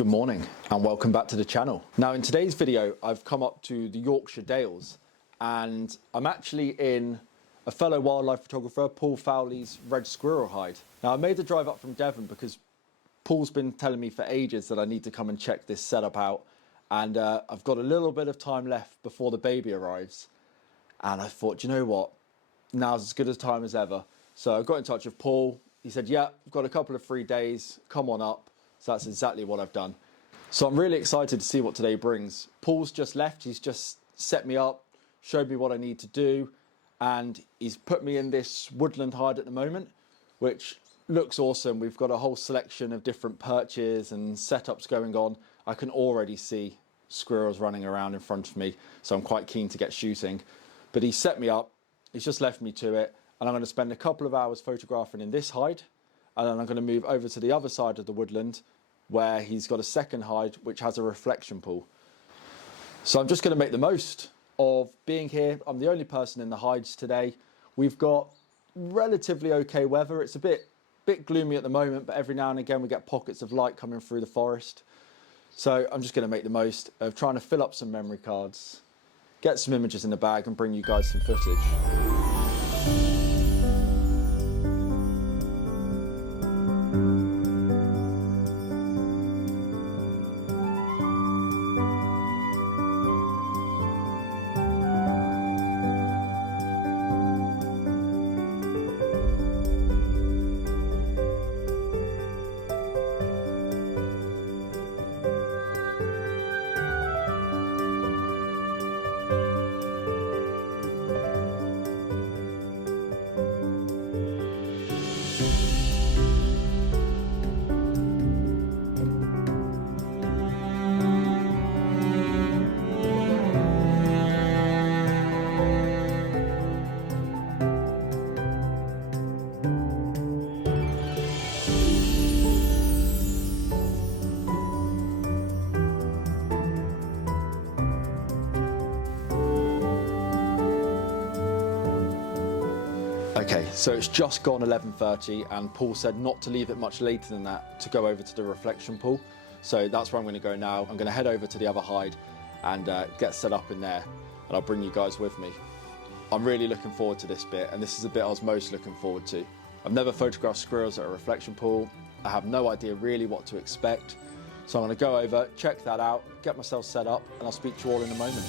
Good morning and welcome back to the channel. Now in today's video I've come up to the Yorkshire Dales and I'm actually in a fellow wildlife photographer, Paul Fowley's red squirrel hide. Now I made the drive up from Devon because Paul's been telling me for ages that I need to come and check this setup out, and I've got a little bit of time left before the baby arrives, and I thought, you know what, now's as good a time as ever. So I got in touch with Paul. He said, yeah, I've got a couple of free days, come on up. So that's exactly what I've done. So I'm really excited to see what today brings. Paul's just left, he's just set me up, showed me what I need to do, and he's put me in this woodland hide at the moment, which looks awesome. We've got a whole selection of different perches and setups going on. I can already see squirrels running around in front of me, so I'm quite keen to get shooting. But he's set me up, he's just left me to it, and I'm going to spend a couple of hours photographing in this hide, and then I'm going to move over to the other side of the woodland where he's got a second hide which has a reflection pool. So I'm just going to make the most of being here. I'm the only person in the hides today. We've got relatively okay weather. It's a bit gloomy at the moment, but every now and again we get pockets of light coming through the forest. So I'm just going to make the most of trying to fill up some memory cards, get some images in the bag and bring you guys some footage. Okay, so it's just gone 11:30 and Paul said not to leave it much later than that to go over to the reflection pool. So that's where I'm going to go now. I'm going to head over to the other hide and get set up in there, and I'll bring you guys with me. I'm really looking forward to this bit, and this is the bit I was most looking forward to. I've never photographed squirrels at a reflection pool. I have no idea really what to expect. So I'm going to go over, check that out, get myself set up, and I'll speak to you all in a moment.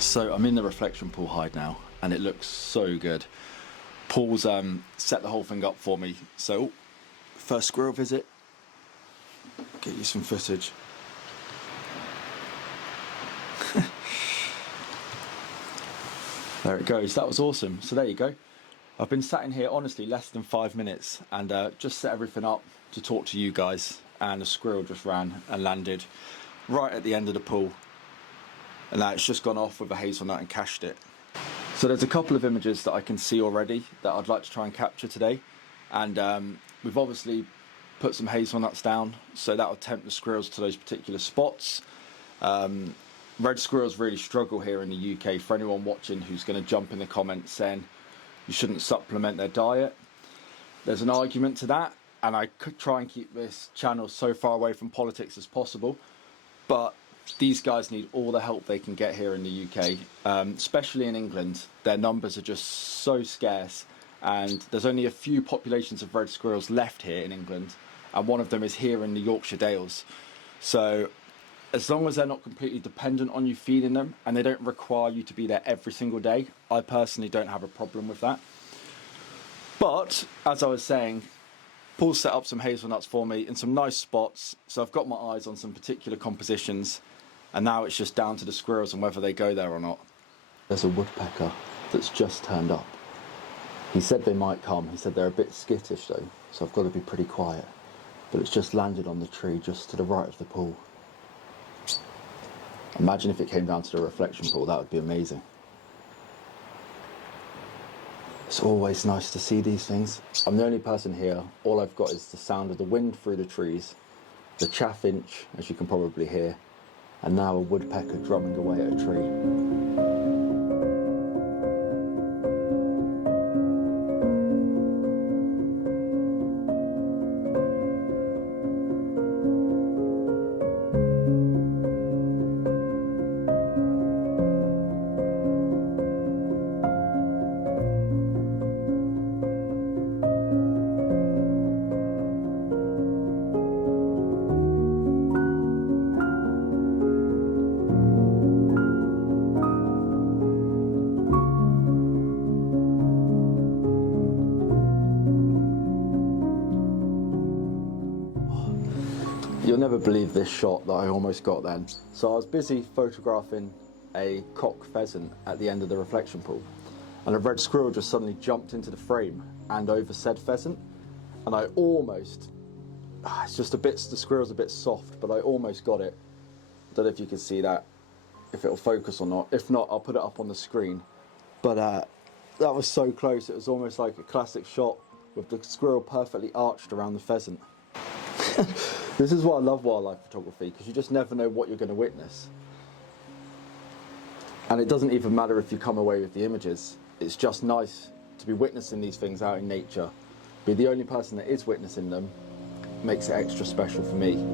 So I'm in the reflection pool hide now, and it looks so good. Paul's set the whole thing up for me. So first squirrel visit, get you some footage. There it goes, that was awesome. So there you go. I've been sat in here honestly less than 5 minutes and just set everything up to talk to you guys, and a squirrel just ran and landed right at the end of the pool. And now it's just gone off with a hazelnut and cached it. So there's a couple of images that I can see already that I'd like to try and capture today, and we've obviously put some hazelnuts down, so that'll tempt the squirrels to those particular spots. Red squirrels really struggle here in the UK. For anyone watching who's going to jump in the comments saying you shouldn't supplement their diet, there's an argument to that, and I could try and keep this channel so far away from politics as possible, but these guys need all the help they can get here in the UK, especially in England. Their numbers are just so scarce, and there's only a few populations of red squirrels left here in England, and one of them is here in the Yorkshire Dales. So as long as they're not completely dependent on you feeding them, and they don't require you to be there every single day, I personally don't have a problem with that. But as I was saying, Paul set up some hazelnuts for me in some nice spots, so I've got my eyes on some particular compositions, and now it's just down to the squirrels and whether they go there or not. There's a woodpecker that's just turned up. He said they might come. He said they're a bit skittish though, so I've got to be pretty quiet. But it's just landed on the tree just to the right of the pool. Imagine if it came down to the reflection pool, that would be amazing. It's always nice to see these things. I'm the only person here. All I've got is the sound of the wind through the trees, the chaffinch, as you can probably hear, and now a woodpecker drumming away at a tree. You'll never believe this shot that I almost got then. So I was busy photographing a cock pheasant at the end of the reflection pool, and a red squirrel just suddenly jumped into the frame and over said pheasant, and I almost, it's just a bit, the squirrel's a bit soft, but I almost got it. Don't know if you can see that, if it'll focus or not. If not, I'll put it up on the screen. But that was so close. It was almost like a classic shot with the squirrel perfectly arched around the pheasant. This is why I love wildlife photography, because you just never know what you're going to witness. And it doesn't even matter if you come away with the images. It's just nice to be witnessing these things out in nature. Be the only person that is witnessing them makes it extra special for me.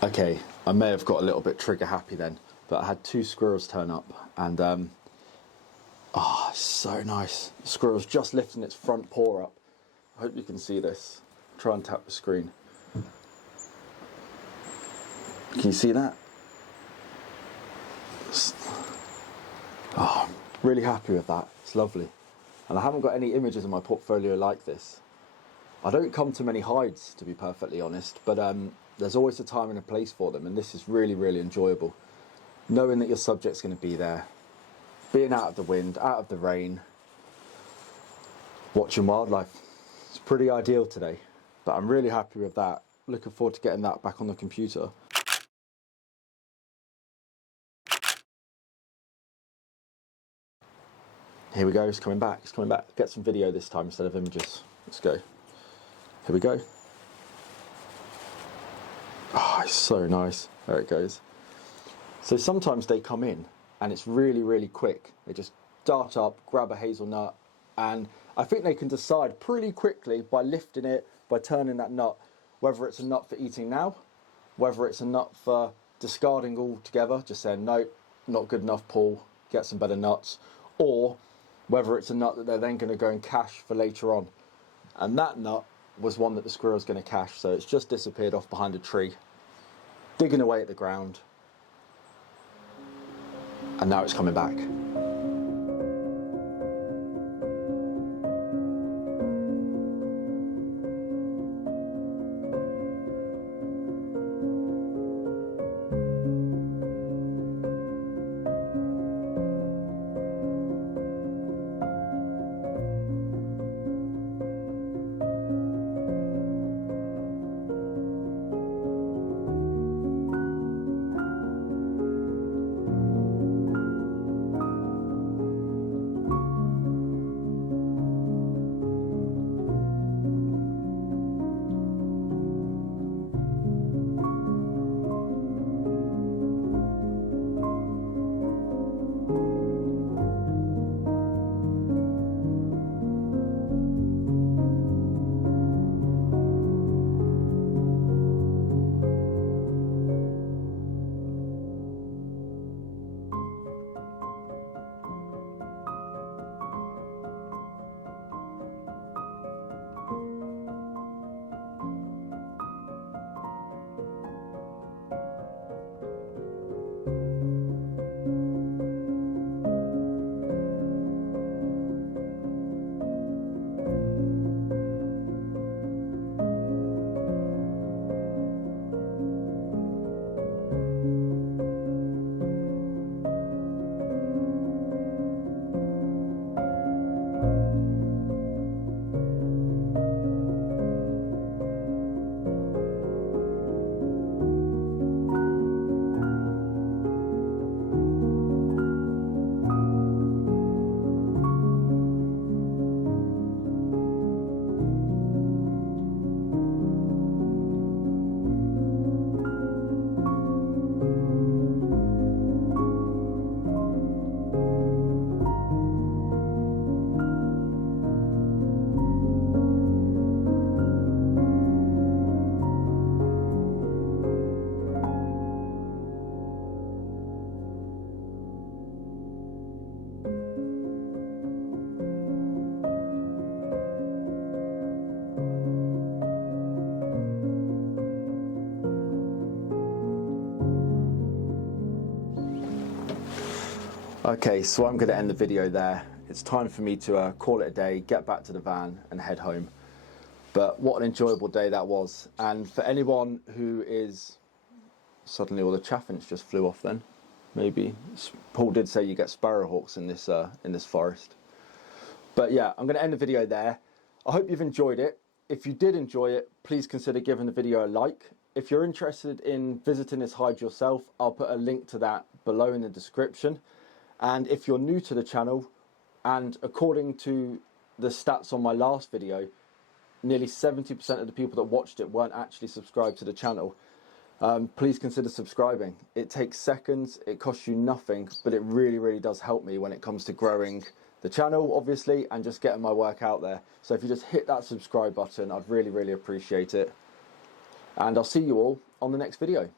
Okay, I may have got a little bit trigger happy then, but I had 2 squirrels turn up, and so nice. The squirrel's just lifting its front paw up. I hope you can see this. Try and tap the screen. Can you see that? I'm really happy with that. It's lovely. And I haven't got any images in my portfolio like this. I don't come to many hides, to be perfectly honest, but there's always a time and a place for them, and this is really, really enjoyable. Knowing that your subject's going to be there, being out of the wind, out of the rain, watching wildlife. It's pretty ideal today, but I'm really happy with that. Looking forward to getting that back on the computer. Here we go, it's coming back, it's coming back. Get some video this time instead of images. Let's go. Here we go. Oh, it's so nice. There it goes. So sometimes they come in and it's really, really quick. They just dart up, grab a hazelnut, and I think they can decide pretty quickly by lifting it, by turning that nut, whether it's a nut for eating now, whether it's a nut for discarding altogether, just saying, no, not good enough, Paul, get some better nuts, or whether it's a nut that they're then going to go and cache for later on. And that nut was one that the squirrel's going to cache, so it's just disappeared off behind a tree, digging away at the ground, and now it's coming back. Okay, so I'm going to end the video there. It's time for me to call it a day, get back to the van and head home. But what an enjoyable day that was. And for anyone who is... Suddenly all the chaffinch just flew off then. Maybe. Paul did say you get sparrowhawks in this forest. But yeah, I'm going to end the video there. I hope you've enjoyed it. If you did enjoy it, please consider giving the video a like. If you're interested in visiting this hide yourself, I'll put a link to that below in the description. And if you're new to the channel, and according to the stats on my last video, nearly 70% of the people that watched it weren't actually subscribed to the channel, please consider subscribing. It takes seconds, it costs you nothing, but it really, really does help me when it comes to growing the channel, obviously, and just getting my work out there. So if you just hit that subscribe button, I'd really, really appreciate it. And I'll see you all on the next video.